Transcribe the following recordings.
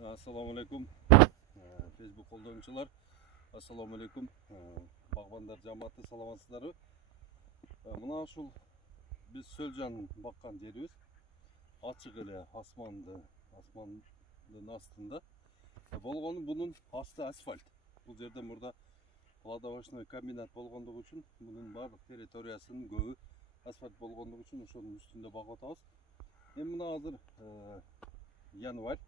Assalamu alaikum. Facebook қолданушылар. Assalamu alaikum. Бағбандар жамааты саламатсыздар. Мына ушул біз Сөлжан баққан жерибиз. Ачык эле асмандын астында. Болгону бунун асты асфальт. Бул жерде мурда кладовочной комбинат болгондугу үчүн бунун баардык территориясынын көбү асфальт болгондугу үчүн ошонун үстүндө багып атабыз. Эми мына азыр январь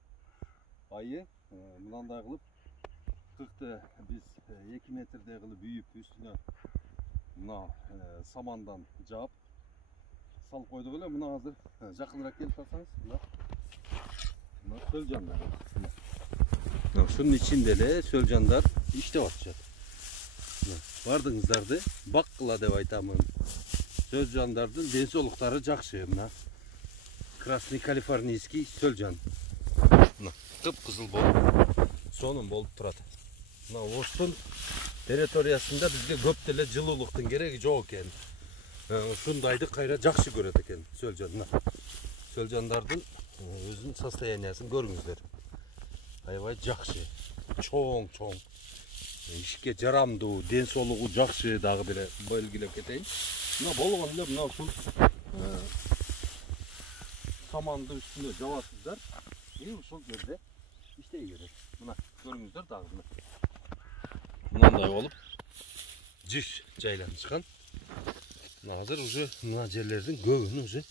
айы мынандай кылып кыкты биз 2 метрдей кылып үйүп үстүнө мына самандан жаап салып койдук эле. Мына азыр жакыныраак келип барсаңыз, мына Сөлжандар. Ушунун ичинде эле Сөлжандар иштеп атышат. Бардыңыздарды баккыла деп айтамын. Сөлжандардын ден соолуктары жакшы. Мына Красный Калифорнийский Сөлжан. Кып-кызыл болуп, сонун болуп турат. Мына оштун территориясында бизге көп деле жылуулуктун кереги жок экен. Ушундайды кайра жакшы көрөт экен Сөлжан. Сөлжандардын өзүнүн состояниясын көрүңүздөр. Аябай жакшы, чоң, ишке жарамдуу, ден соолугу жакшы дагы беле белгилеп кетейин. Мына болгон эле мына ушул саманды үстүнө жабасыздар. Ушул жерде иштей берет. Мына көрүңүздөр дагы мына. Мындай болуп жиш жайланышкан. Мына азыр уже мына жерлердин көбүн уже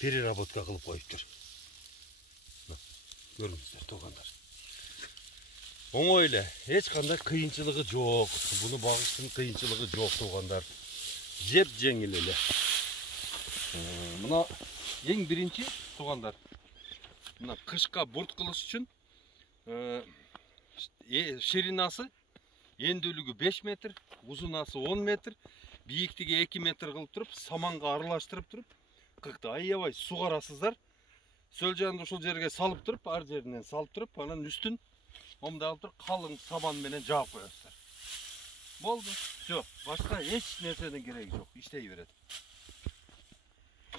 переработка кылып коюптур. Көрүңүздөр туугандар. Оңой эле, эч кандай кыйынчылыгы жок. Буну багыштын кыйынчылыгы жок туугандар. Жеп жеңил эле. Мына эң биринчи туугандар. Мына кышка бурт кылыш үчүн ширинасы эндүүлүгү 5 метр, узунасы 10 метр, бийиктиги 2 метр кылып туруп, саманга аралаштырып туруп, кыкты аябай сугарасыздар. Сөлжанды ушул жерге салып туруп, ар жеринен салып туруп, анан үстүн момундай алып туруп, калың сабан менен жаап коесуздар. Болду. Всё, башка эч нерсенин кереги жок, иштей берет.